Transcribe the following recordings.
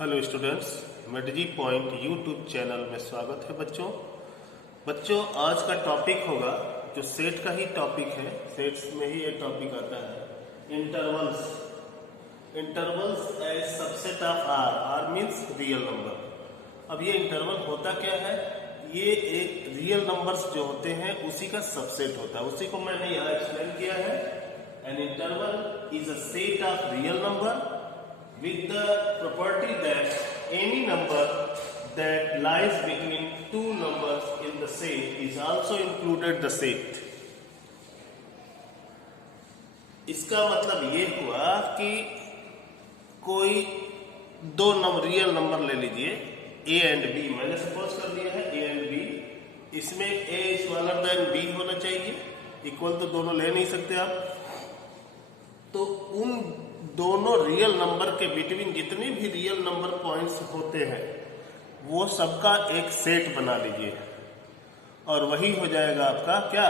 Hello students, मेडजी point YouTube channel में स्वागत है बच्चों आज का टॉपिक होगा जो सेट का ही टॉपिक है। सेट्स में ही ये टॉपिक आता है intervals as subset of R means real number. अब ये इंटरवल होता क्या है? ये एक रियल नंबर्स जो होते हैं उसी का सबसेट होता है। उसी को मैंने यहाँ एक्सप्लेन किया है। An interval is a set of real number with the property that any number that lies between two numbers in the set is also included the set। इसका मतलब ये हुआ कि कोई दो रियल नंबर ले लीजिए a एंड b। मैंने सपोज कर लिया है a एंड b, इसमें a स्मॉलर देन b होना चाहिए। इक्वल तो दोनों ले नहीं सकते आप। तो उन दोनों रियल नंबर के बिटवीन जितने भी रियल नंबर पॉइंट्स होते हैं वो सबका एक सेट बना लीजिए और वही हो जाएगा आपका क्या?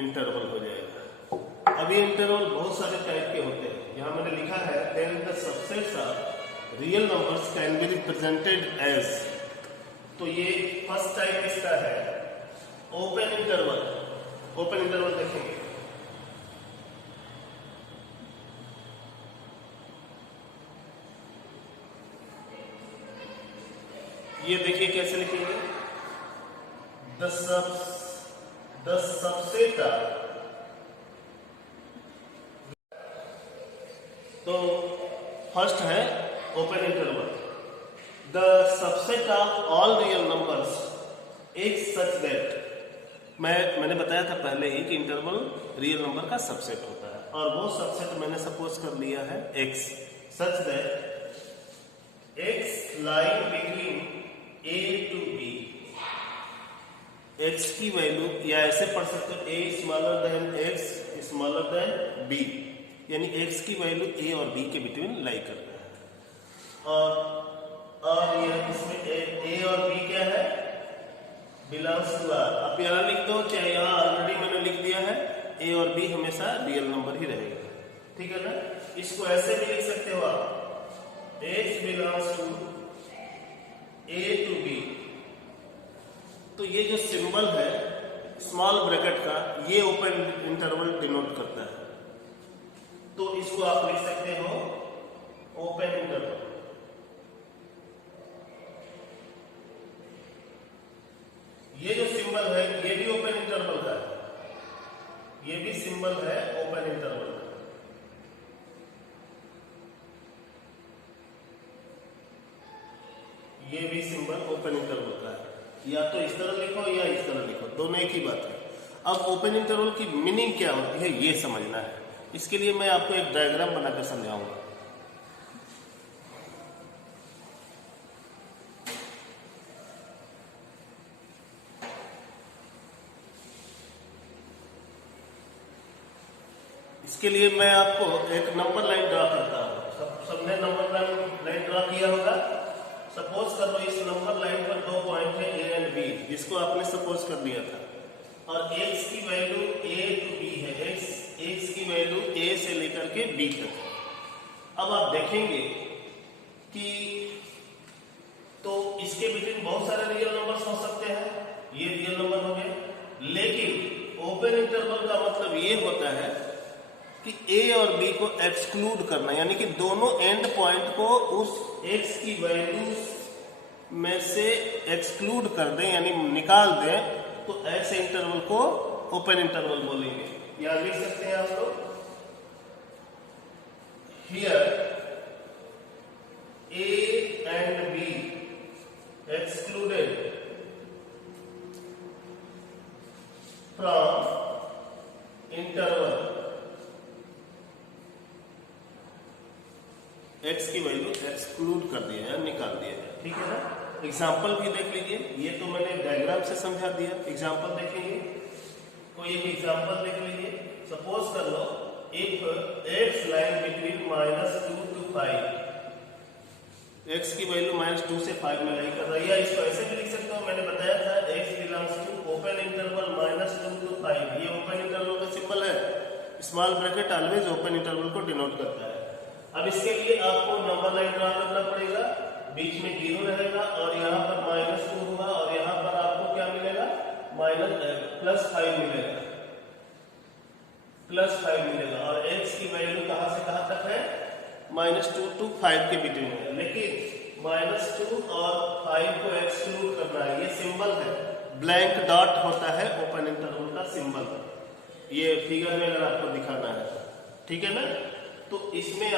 इंटरवल हो जाएगा। अब ये इंटरवल बहुत सारे टाइप के होते हैं। यहां मैंने लिखा है then the subsets of real numbers can be represented as. तो ये फर्स्ट टाइप इसका है ओपन इंटरवल। ओपन इंटरवल देखेंगे, ये देखिए कैसे लिखेंगे। द सबसेट तो फर्स्ट है open interval. The subset of all real numbers is such that. मैंने बताया था पहले ही कि इंटरवल रियल नंबर का सबसेट होता है और वो सबसेट मैंने सपोज कर लिया है x, such that x lying between a to b। x की वैल्यू या ऐसे पढ़ सकते हो a smaller than x smaller than b, यानी x की वैल्यू a और b के बिटवीन लाई करता है। और यह इसमें a और b क्या है? Belongs to r। आप यहाँ लिख दो, चाहे यहाँ ऑलरेडी मैंने लिख दिया है a और b हमेशा रियल नंबर ही रहेगा। ठीक है ना? इसको ऐसे भी लिख सकते हो आप, x belongs to a to b। तो ये जो सिंबल है स्मॉल ब्रैकेट का, ये ओपन इंटरवल डिनोट करता है। तो इसको आप लिख सकते हो ओपन इंटरवल। ये जो सिंबल है ये भी ओपन इंटरवल का है। ये भी सिंबल है ओपन इंटरवल का। ये भी सिंबल ओपन इंटरवल का है। या तो इस तरह लिखो या इस तरह लिखो, दोनों एक ही बात है। अब ओपन इंटरवल की मीनिंग क्या होती है ये समझना है। इसके लिए मैं आपको एक डायग्राम बनाकर समझाऊंगा। इसके लिए मैं आपको एक नंबर लाइन ड्रा करता हूं। सबने नंबर लाइन ड्रा किया होगा। सपोज करो इस नंबर लाइन पर दो पॉइंट है a एंड b, जिसको आपने सपोज कर लिया था। और x की वैल्यू a टू b है। x की वैल्यू a से लेकर के b तक। अब आप देखेंगे कि तो इसके बिटवीन बहुत सारे रियल नंबर्स हो सकते हैं, ये रियल नंबर हो गए। लेकिन ओपन इंटरवल का मतलब ये होता है कि a और b को एक्सक्लूड करना, यानी कि दोनों एंड पॉइंट को उस x की वैल्यू में से एक्सक्लूड कर दें, यानी निकाल दें। तो ऐसे इंटरवल को ओपन इंटरवल बोलेंगे। यहां लिख सकते हैं आप लोग, here a and b excluded from interval. x की वैल्यू एक्सक्लूड कर दिया है, निकाल दिया है। ठीक है ना? एग्जाम्पल भी देख लीजिए। ये तो मैंने डायग्राम से समझा दिया। एग्जाम्पल देखेंगे, कोई एक एग्जाम्पल देख लीजिए। सपोज कर लो if x line between -2 to 5, x की वैल्यू -2 से 5 में लाई कर रही है। इसको ऐसे भी लिख सकते हो, मैंने बताया था x belongs to open interval -2 to 5। ये ओपन इंटरवल का सिंबल है। Small bracket always open interval को डिनोट करता है। अब इसके लिए आपको नंबर लाइन ड्रा करना पड़ेगा, बीच में 0 रहेगा और यहाँ पर -2 होगा और यहाँ पर आपको क्या मिलेगा, +5 मिलेगा, +5 मिलेगा। और x की वैल्यू कहां से कहां तक है, -2 to 5 के बीच में है। लेकिन -2 और 5 को एक्सक्लूड करना है, ये सिंबल है, ब्लैंक डॉट होता है ओपन इंटरवल का सिंबल, ये फिगर में अगर आपको दिखाना है, ठीक है ना। तो इसमें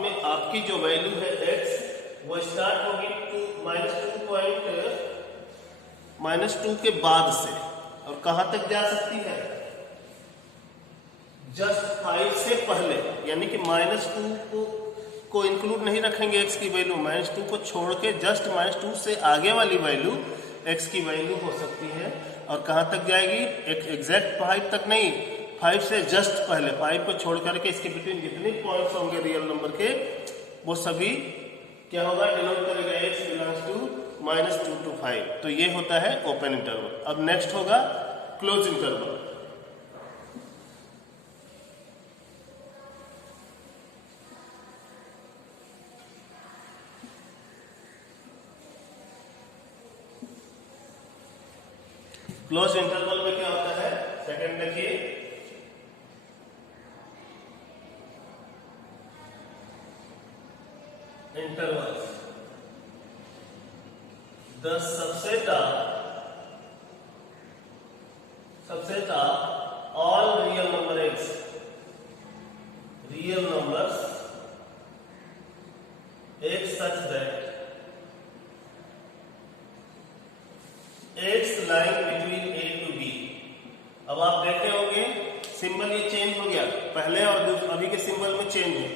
में आपकी जो वैल्यू है x वो स्टार्ट होगी -2 के बाद से और कहां तक जा सकती है, जस्ट 5 से पहले, यानी कि -2 को इंक्लूड नहीं रखेंगे x की वैल्यू, -2 को छोड़ के जस्ट -2 से आगे वाली वैल्यू x की वैल्यू हो सकती है। और कहां तक जाएगी, एक एग्जैक्ट 5 तक नहीं, 5 से जस्ट पहले, 5 को छोड़ करके इसके बिटवीन जितने पॉइंट्स होंगे रियल नंबर के वो सभी क्या होगा, डिनोट करेगा x बिलोंग्स टू -2 to 5। तो ये होता है ओपन इंटरवल। अब नेक्स्ट होगा क्लोज इंटरवल। क्लोज इंटरवल में क्या होता है, सेकंड देखिए, interval the subset of all real number x, real numbers x such that x line between a to b। अब आप देखे होंगे सिंबल ये चेंज हो गया, पहले और अभी के सिंबल में चेंज है।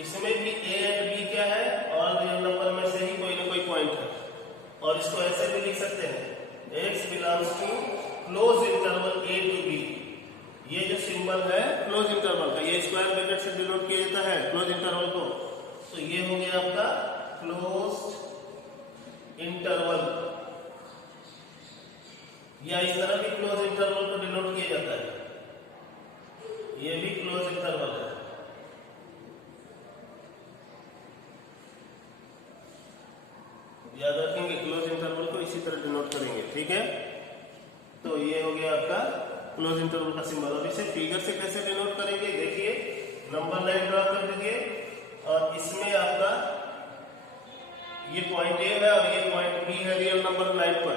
इसमें भी a एंड b क्या है, और रियल नंबर में से ही कोई ना कोई पॉइंट है। और इसको ऐसे भी लिख सकते हैं, x belongs to close interval a to b। ये जो सिंबल है क्लोज इंटरवल का, ये स्क्वायर ब्रैकेट से डिनोट किया जाता है क्लोज इंटरवल को। तो ये हो गया आपका क्लोज इंटरवल, या इस तरह भी क्लोज इंटरवल को डिनोट किया जाता है, ये भी क्लोज इंटरवल है। याद रखेंगे क्लोज इंटरवल को इसी तरह डिनोट करेंगे, ठीक है। तो ये हो गया आपका क्लोज इंटरवल का सिंबल। अब इसे फिगर से कैसे डिनोट करेंगे, देखिए नंबर लाइन ड्रा कर दीजिए और इसमें आपका ये पॉइंट ए है और ये पॉइंट बी है रियल नंबर लाइन पर।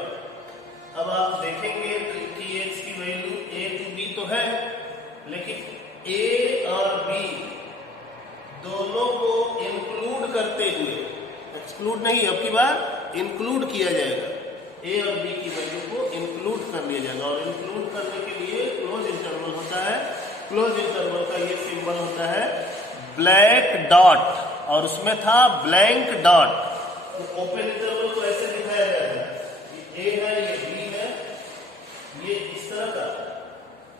अब आप देखेंगे कि x की वैल्यू a to b तो है, लेकिन a और b दोनों को इंक्लूड करते हुए, एक्सक्लूड नहीं, अब की बार इंक्लूड किया जाएगा, a और b की वैल्यू को इंक्लूड कर लिया जाएगा। और इंक्लूड करने के लिए क्लोज इंटरवल होता है, क्लोज इंटरवल का ये सिंबल होता है ब्लैक डॉट, और उसमें था ब्लैंक डॉट। तो ओपन इंटरवल को ऐसे दिखाया जाएगा, ये a है, ये b है, ये इस तरह का।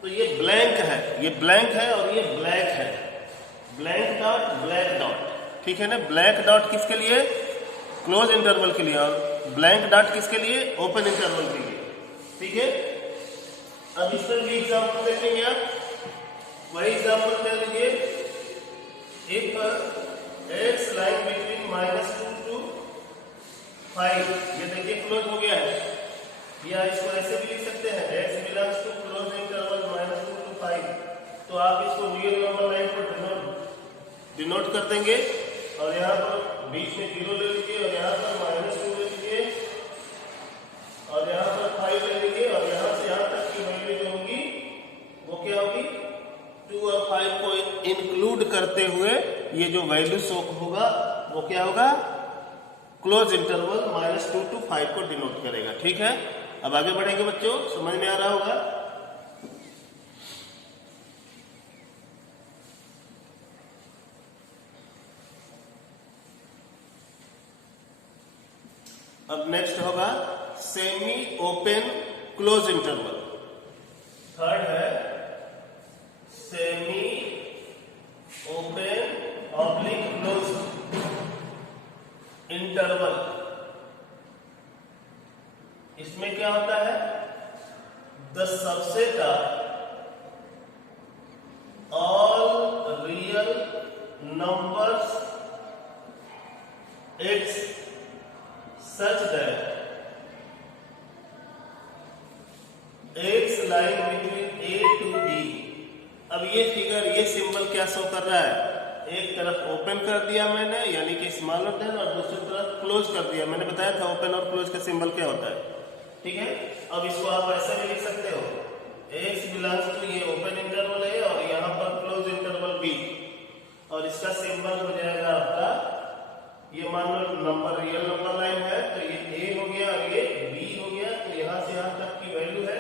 तो ये ब्लैंक है, ये ब्लैंक है और ये ब्लैक है, ब्लैंक डॉट ब्लैक डॉट, ठीक है ना। ब्लैक डॉट किसके लिए, क्लोज इंटरवल के लिए, और ब्लैंक डॉट किसके लिए, ओपन इंटरवल के लिए, ठीक है। अब इस पर भी एग्जाम्पल देखेंगे आप, वही एग्जाम्पल ले लीजिए, if x line between -2 to 5, ये देखिए क्लोज हो गया है, या इसको ऐसे भी लिख सकते हैं, x belongs to close interval -2 to 5। तो आप इसको रियल नंबर लाइन पर डिनोट कर देंगे और यहाँ पर बीच में 0 ले लीजिए और यहाँ पर -2 ले लीजिए और यहाँ पर 5 ले लीजिए और यहाँ से यहाँ तक की वैल्यू जो होगी वो क्या होगी, 2 और 5 को इंक्लूड करते हुए ये जो वैल्यू शो होगा वो क्या होगा, क्लोज इंटरवल -2 to 5 को डिनोट करेगा, ठीक है। अब आगे बढ़ेंगे बच्चों, समझ में आ रहा होगा। अब नेक्स्ट होगा semi open close interval. Third है semi open oblique close interval. इसमें क्या होता है, the subset of all real numbers x such that x line between a to b। अब ये फिगर, ये सिंबल क्या शो कर रहा है? एक तरफ ओपन कर दिया मैंने, यानी कि स्मॉलर देन, और दूसरी तरफ क्लोज कर दिया। मैंने बताया था ओपन और क्लोज का सिंबल क्या होता है, ठीक है। अब इसको आप ऐसे भी लिख सकते हो, x बिलोंग्स टू, ये ओपन इंटरवल है और यहाँ पर क्लोज इंटरवल b, और इसका सिंबल हो जाएगा आपका, ये मान लो नंबर, रियल नंबर लाइन है, तो ये a हो गया और ये b हो गया। तो यहाँ से यहाँ तक की वैल्यू है,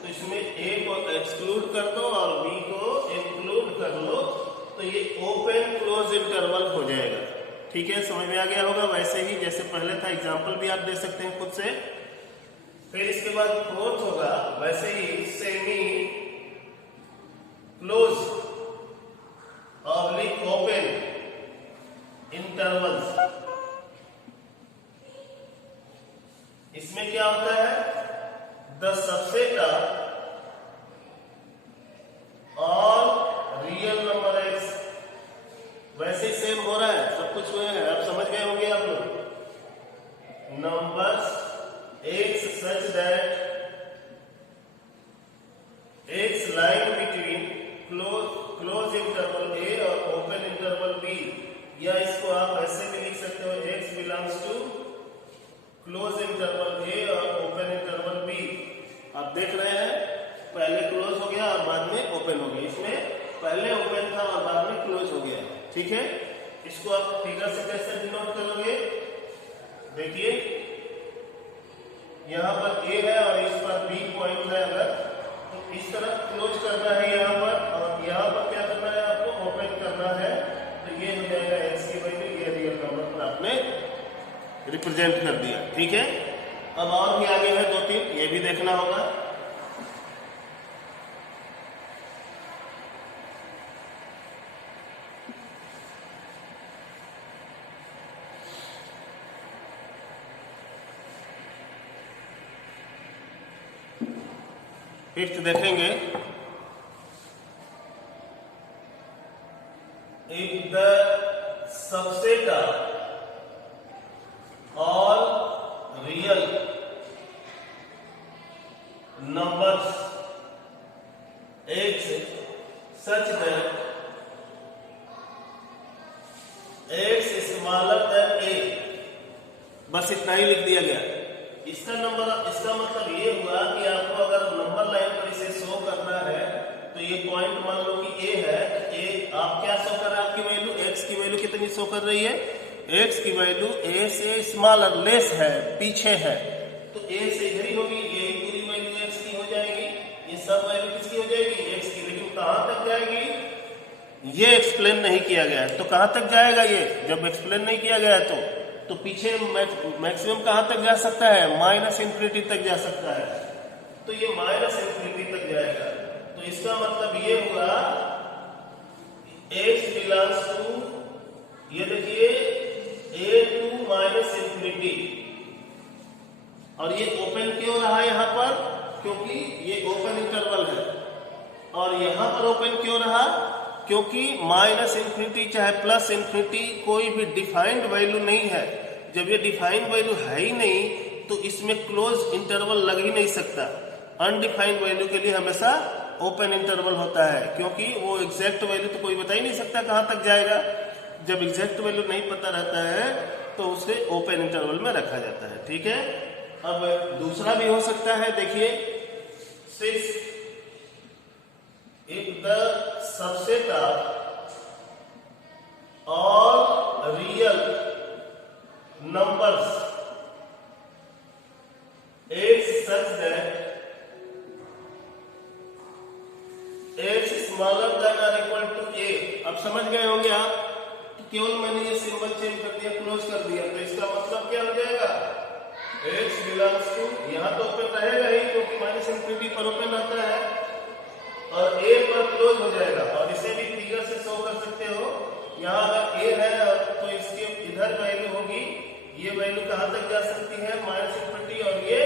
तो इसमें a को एक्सक्लूड कर दो और b को इंक्लूड कर लो, तो ये ओपन क्लोज इंटरवल हो जाएगा। ठीक है, समझ में आ गया होगा। वैसे ही जैसे पहले था, एग्जांपल भी आप दे सकते हैं खुद से। फिर इसके बाद फोर्थ होगा वैसे ही, semi close oblique open intervals. इसमें क्या होता है? The subset of all real number x. वैसे सेम हो रहा है, सब कुछ हुए हैं, आप समझ गए होंगे आप लोग। Numbers x such that x line between close interval a और open interval b, या इसको आप ऐसे भी लिख सकते हो, x belongs to close interval a और open interval b। आप देख रहे हैं, पहले क्लोज हो गया और बाद में ओपन हो गया। इसमें पहले ओपन था और बाद में क्लोज हो गया, ठीक है। इसको आप फिगर से कैसे डिनोट करोगे? देखिए, यहाँ पर a है और इस पर b पॉइंट है, अगर तो इस तरफ क्लोज करना है यहाँ पर, और यहाँ पर क्या करना है आपको? ओपन करना है। तो ये हो जाएगा x की वैल्यू, ये रियल नंबर पर आपने रिप्रेजेंट कर दिया, ठीक है। अब और भी आगे है 2-3, ये भी देखना होगा। फिफ्थ देखेंगे, if the subset of all real numbers x such that x smaller than a। बस इतना ही लिख दिया गया। इसका मतलब ये हुआ कि आपको अगर नंबर लाइन पर इसे शो करना है, तो ये पॉइंट मान लो कि a है, तो a आप क्या शो कर रहे हैं? आपकी वैल्यू x की वैल्यू कितनी शो कर रही है? x की वैल्यू a से स्मॉलर, लेस है, पीछे है, तो a से इधर ही होगी, ये पूरी वैल्यू x की हो जाएगी, ये सब वैल्यू किसकी हो जाएगी? x की। लेकिन कहां तक जाएगी ये एक्सप्लेन नहीं किया गया है। तो कहां तक जाएगा ये? जब एक्सप्लेन नहीं किया गया है तो पीछे मैक्सिमम कहां तक जा सकता है? माइनस इंफिनिटी तक जा सकता है। तो ये माइनस इंफिनिटी तक जाएगा। तो इसका मतलब ये हुआ x बिलोंग्स टू, ये देखिए, a टू माइनस इंफिनिटी। और ये ओपन क्यों रहा यहाँ पर? क्योंकि ये ओपन इंटरवल है। और यहां पर ओपन क्यों रहा? क्योंकि माइनस इंफिनिटी चाहे प्लस इंफिनिटी कोई भी डिफाइंड वैल्यू नहीं है। जब ये डिफाइंड वैल्यू है ही नहीं, तो इसमें क्लोज इंटरवल लग ही नहीं सकता। अनडिफाइंड वैल्यू के लिए हमेशा ओपन इंटरवल होता है, क्योंकि वो एग्जैक्ट वैल्यू तो कोई बता ही नहीं सकता कहां तक जाएगा। जब एग्जैक्ट वैल्यू नहीं पता रहता है तो उसे ओपन इंटरवल में रखा जाता है, ठीक है। अब दूसरा भी हो सकता है, देखिए, 6 if the subset of all real numbers x such that x smaller than or equal to a। अब समझ गए होंगे आप कि केवल मैंने ये सिंबल चेंज कर दिया, क्लोज कर दिया, तो इसका मतलब क्या हो जाएगा? x बिलोंग्स टू, यहां तो ओपन रहेगा ही क्योंकि माइनस इंफिनिटी पर ओपन रहता है, और a पर क्लोज हो जाएगा। और इसे भी फिगर से शो कर सकते हो। यहाँ अगर a है तो इसके इधर वैल्यू होगी, ये वैल्यू कहां तक जा सकती है? माइनस इंफिनिटी, और ये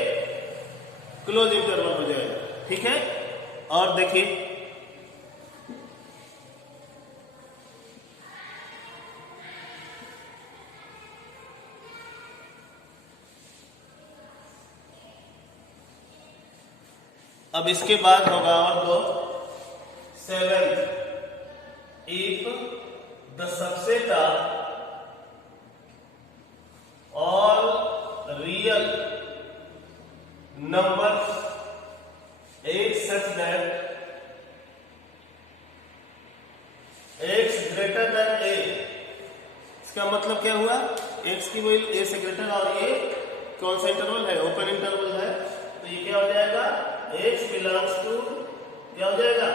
क्लोज इंटरवल हो जाएगा, ठीक है। और देखिए, अब इसके बाद होगा और दो, seventh, if the subset of all real numbers is such that x greater than a। इसका मतलब क्या हुआ, x की वैल्यू a से ग्रेटर और a कौन सा इंटरवल है, ओपन इंटरवल है, तो ये क्या हो जाएगा, x बिलोंग्स टू क्या हो जाएगा,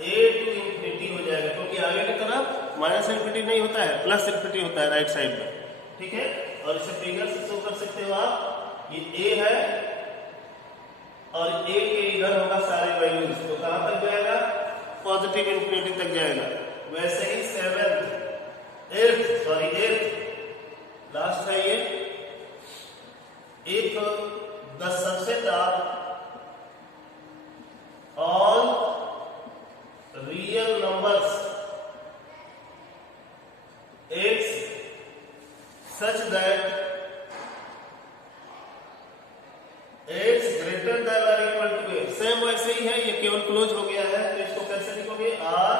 a टू इंफिनिटी हो जाएगा, क्योंकि आगे की तरफ माइनस इंफिनिटी नहीं होता है, प्लस इंफिनिटी होता है राइट साइड में, ठीक है। और इसे फिगर से शो कर सकते हो आप, ये a है और a के इधर होगा सारे वैल्यूज, तो कहां तक जाएगा, पॉजिटिव इंफिनिटी तक जाएगा। वैसे ही सेवेंथ, एट्थ लास्ट है ये, if the subset of all real numbers x such that x greater than और इक्वल टू a, सेम वैसे ही है, ये केवल क्लोज हो गया है, तो इसको कैसे लिखोगे, r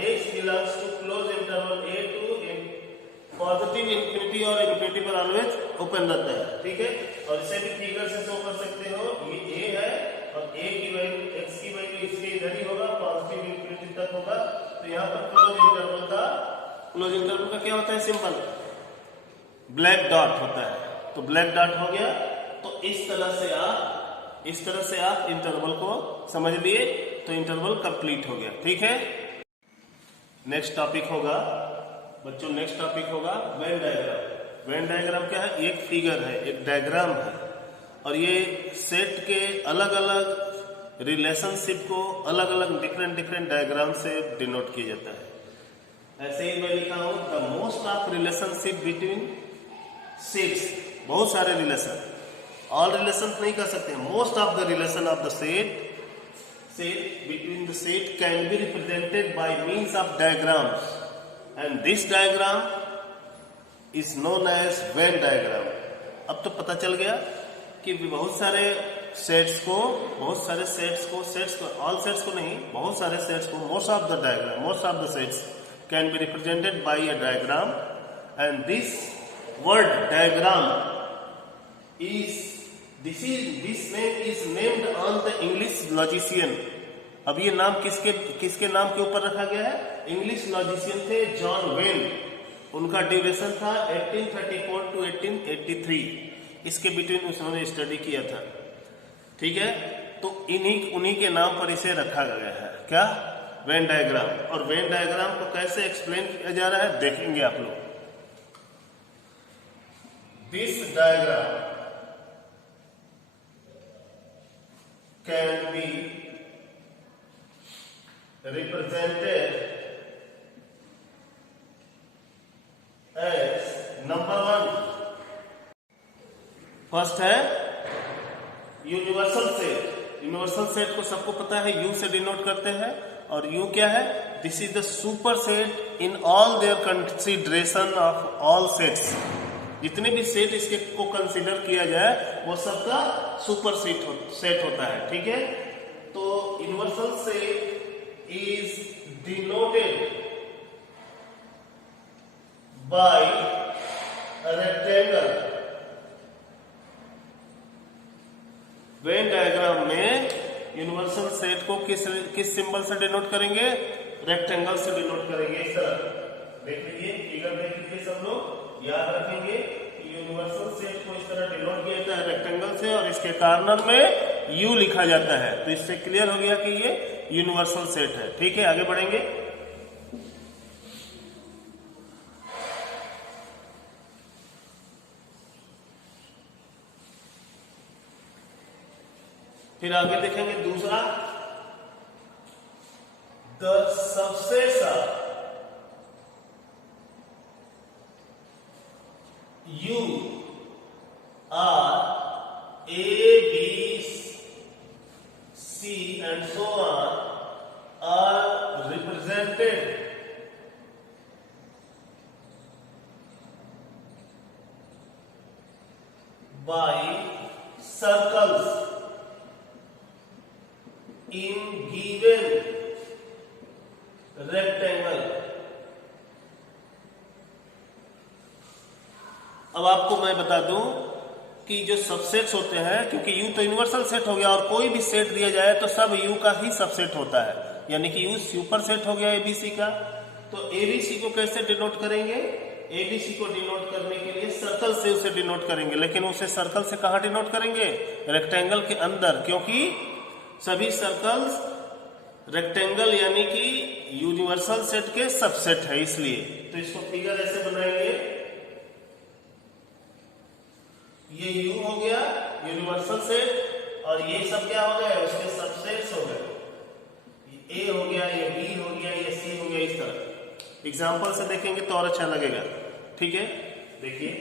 x belongs to close interval a to positive infinity और इंफिनिटी पर ऑलवेज ओपन रहता है, ठीक है। और इसे भी फिगर से शो कर सकते हो, ये a है और a की वैल्यू, x की वैल्यू इसके इधर ही होगा, पॉजिटिव इंफिनिटी तक होगा, तो यहाँ पर क्लोज इंटरवल का क्या होता है, सिंपल ब्लैक डॉट होता है, तो ब्लैक डॉट हो गया। तो इस तरह से आप इंटरवल को समझ लिए, तो इंटरवल कंप्लीट हो गया, ठीक है। नेक्स्ट टॉपिक होगा बच्चों, नेक्स्ट टॉपिक होगा वेन डायग्राम। वेन डायग्राम क्या है, एक फिगर है, एक डायग्राम है, और ये सेट के अलग अलग रिलेशनशिप को अलग अलग डिफरेंट डायग्राम से डिनोट किया जाता है। ऐसे ही मैं लिखा हूं, the most of relationship between sets, बहुत सारे रिलेशन, ऑल रिलेशन नहीं कर सकते, most of the relation of the set between the set can be represented by means of diagrams, and this diagram is known as Venn diagram. अब तो पता चल गया कि बहुत सारे सेट्स को ऑल सेट्स को नहीं, बहुत सारे सेट्स को, most of the sets can be represented bye a diagram, and this word diagram this name is named on the English logician। अब ये नाम किसके नाम के ऊपर रखा गया है, इंग्लिश लॉजिशियन थे जॉन वेन, उनका ड्यूरेशन था 1834 टू 1883, इसके बिटवीन उन्होंने स्टडी किया था, ठीक है। तो उन्हीं के नाम पर इसे रखा गया है, क्या, वेन डायग्राम। और वेन डायग्राम को कैसे एक्सप्लेन किया जा रहा है देखेंगे आप लोग। This diagram can be represented as number 1, first है यूनिवर्सल सेट। यूनिवर्सल सेट को सबको पता है, यू से डिनोट करते हैं, और यू क्या है, this is the super set in all their consideration of all sets. जितने भी सेट इसके को कंसीडर किया जाए वो सबका सुपर सेट होता है, ठीक है। तो universal set is denoted by rectangle. Venn diagram में यूनिवर्सल सेट को किस सिंबल से डिनोट करेंगे, रेक्टेंगल से डिनोट करेंगे। इस तरह देख लीजिए, फिगर देख लीजिए, सब लोग याद रखेंगे कि यूनिवर्सल सेट को इस तरह डिनोट किया जाता है रेक्टेंगल से, और इसके कॉर्नर में यू लिखा जाता है, तो इससे क्लियर हो गया कि ये यूनिवर्सल सेट है, ठीक है। आगे बढ़ेंगे, फिर आगे देखेंगे दूसरा, the subsets of U are A, B, C and so on are represented by circles in given rectangle. अब आपको मैं बता दूं कि जो सबसेट्स होते हैं, क्योंकि U तो यूनिवर्सल सेट हो गया और कोई भी सेट दिया जाए तो सब U का ही सबसेट होता है, यानी कि U सुपर सेट हो गया ABC का। तो ABC को कैसे डिनोट करेंगे? ABC को डिनोट करने के लिए सर्कल से उसे डिनोट करेंगे, लेकिन उसे सर्कल से कहाँ डिनोट करेंगे? रेक्टेंगल के अंदर, क्योंकि सभी सर्कल्स रेक्टेंगल यानी कि यूनिवर्सल सेट के सबसेट है, इसलिए। तो इसको फिगर ऐसे बनाएंगे, ये U हो गया यूनिवर्सल सेट और ये सब क्या हो गया? उसके सबसेट्स हो गए। ये A हो गया, ये B हो गया, ये C हो गया, इस तरह। एग्जाम्पल से देखेंगे तो और अच्छा लगेगा, ठीक है? देखिए,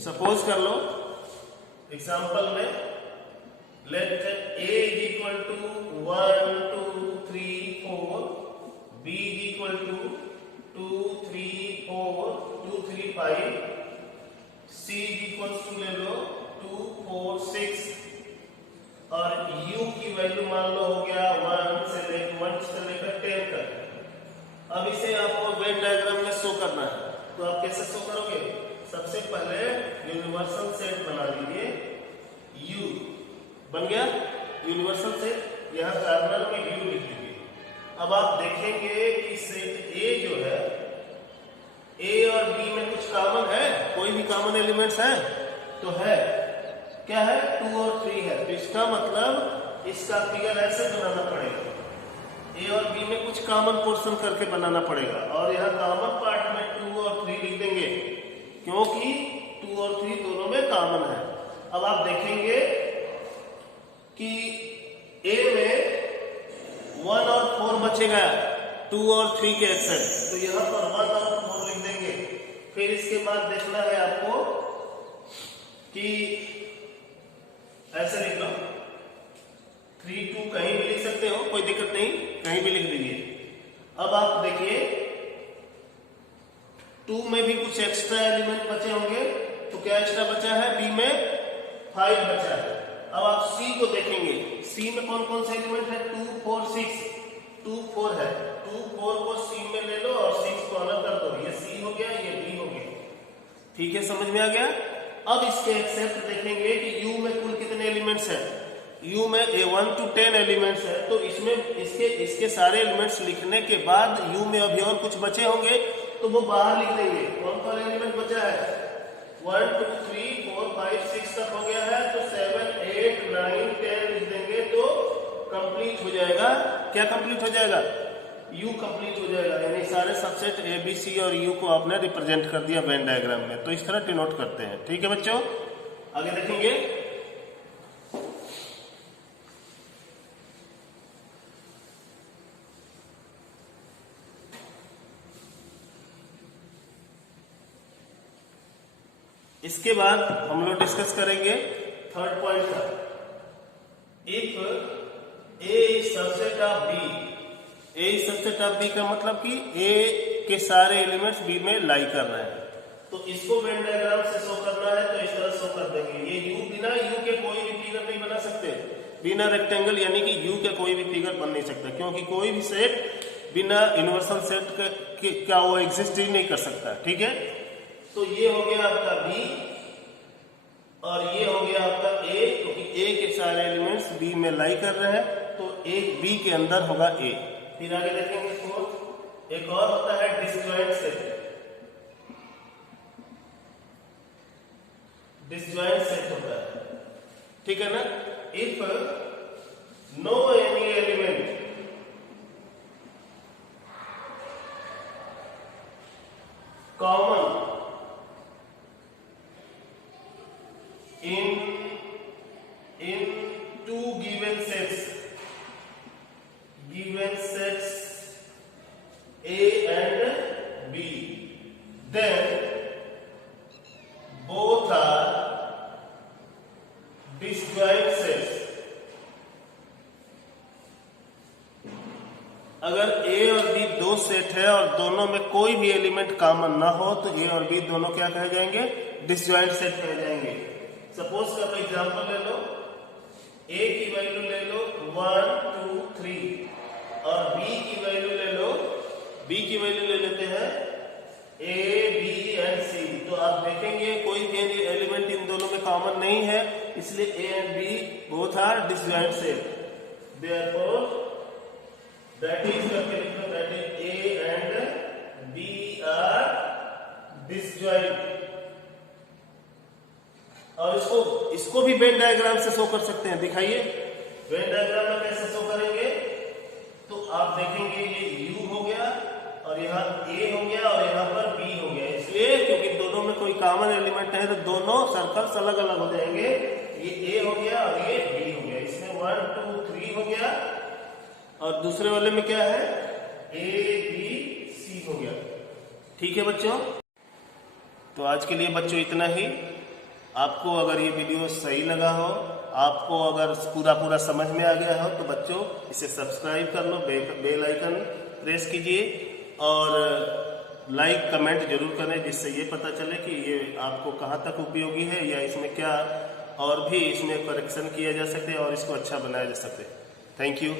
सपोज कर लो एग्जाम्पल में, let A is equal to 1 2 3 4, B is equal to 2 3 4 2 3 5, C is equal to ले लो 2 4 6 और U की वैल्यू मान लो हो गया 1 से लेकर 10 तक। अब इसे आपको वेन डायग्राम में शो करना है, तो आप कैसे शो करोगे? सबसे पहले यूनिवर्सल सेट बना लीजिए, U बन गया यूनिवर्सल सेट, यहां कार्नर में U लिख दीजिए। अब आप देखेंगे कि सेट A जो है, A और B में कुछ कॉमन है? कोई भी कॉमन एलिमेंट्स है? तो है, क्या है? 2 और 3 है। तो इसका मतलब इसका फिगर ऐसे बनाना पड़ेगा, A और B में कुछ कॉमन पोर्शन करके बनाना पड़ेगा, और यहाँ कॉमन पार्ट में 2 और 3 लिख देंगे, क्योंकि 2 और 3 दोनों में कॉमन है। अब आप देखेंगे कि A में 1 और 4 बचेगा 2 और 3 के एक्सेप्ट, तो यहाँ पर 1 और 4 लिख देंगे। फिर इसके बाद देखना है आपको कि ऐसे लिख लो, 3 2 कहीं भी लिख सकते हो, कोई दिक्कत नहीं, कहीं भी लिख दीजिए। अब आप देखिए 2 में भी कुछ एक्स्ट्रा एलिमेंट बचे होंगे, तो क्या एक्स्ट्रा बचा है? B में 5 बचा है। अब आप C को देखेंगे, C में कौन कौन से एलिमेंट है? 2 4 6, 2 4 है, 2 4 को C में ले लो और 6 को अलग कर दो, ये C हो गया, ये B हो गया, ठीक है? समझ में आ गया? अब इसके एक्सेप्ट देखेंगे कि U में कुल कितने एलिमेंट्स हैं। U में 1 to 10 एलिमेंट्स है, तो इसमें इसके सारे एलिमेंट्स लिखने के बाद U में अभी और कुछ बचे होंगे तो वो बाहर लिख देंगे। कौन कौन एलिमेंट बचा है? 1 2 3 4 5 6 तक हो गया है, तो 7 8 9 10 लिख देंगे तो कंप्लीट हो जाएगा। क्या कंप्लीट हो जाएगा? U कंप्लीट हो जाएगा, यानी सारे सबसेट A B C और U को आपने रिप्रेजेंट कर दिया वेन डायग्राम में। तो इस तरह डिनोट करते हैं, ठीक है बच्चों? आगे देखेंगे, इसके बाद हम लोग डिस्कस करेंगे थर्ड पॉइंट का, if A is subset of B। A is subset of B का मतलब कि A के सारे एलिमेंट्स B में लाई कर रहे हैं, तो इसको वेन डायग्राम से शो करना है तो इस तरह शो कर देंगे। ये U, बिना U के कोई भी फिगर नहीं बना सकते, बिना रेक्टेंगल यानी कि U के कोई भी फिगर बन नहीं सकता, क्योंकि कोई भी सेट बिना यूनिवर्सल सेट का वो एग्जिस्ट ही नहीं कर सकता, ठीक है? तो ये हो गया आपका B और ये हो गया आपका A, क्योंकि A के सारे एलिमेंट्स B में लाई कर रहे हैं, तो एक B के अंदर होगा A। फिर आगे देखेंगे इसको, एक और होता है डिसजॉइंट सेट। डिसजॉइंट सेट होता है, ठीक है ना? If no any element common in two given sets A and B, then both are disjoint sets। अगर A और B दो सेट है और दोनों में कोई भी एलिमेंट कॉमन ना हो तो A और B दोनों क्या कहे जाएंगे? डिसजॉइंट सेट कहे जाएंगे। सपोज का एग्जांपल ले लो, ए की वैल्यू ले लो 1 2 3 और बी की वैल्यू ले लो, बी की वैल्यू ले लेते हैं ए बी एंड सी। तो आप देखेंगे कोई एलिमेंट इन दोनों में कॉमन नहीं है, इसलिए A and B both are disjoint set. Therefore that is करके लिखो, that is A and B are disjoint. और इसको भी वेन डायग्राम से शो कर सकते हैं। दिखाइए वेन डायग्राम में कैसे शो करेंगे। तो आप देखेंगे ये U हो गया और यहाँ A हो गया और यहाँ पर B हो गया, इसलिए क्योंकि दोनों में कोई कॉमन एलिमेंट है तो दोनों सर्कल्स अलग अलग हो जाएंगे। ये A हो गया और ये B हो गया, इसमें 1 2 3 हो गया और दूसरे वाले में क्या है A B C हो गया। ठीक है बच्चों, तो आज के लिए बच्चों इतना ही। आपको अगर ये वीडियो सही लगा हो, आपको अगर पूरा समझ में आ गया हो तो बच्चों इसे सब्सक्राइब कर लो, बेल आइकन प्रेस कीजिए और लाइक कमेंट जरूर करें, जिससे ये पता चले कि ये आपको कहाँ तक उपयोगी है या इसमें क्या और भी इसमें करेक्शन किया जा सके और इसको अच्छा बनाया जा सके। Thank you.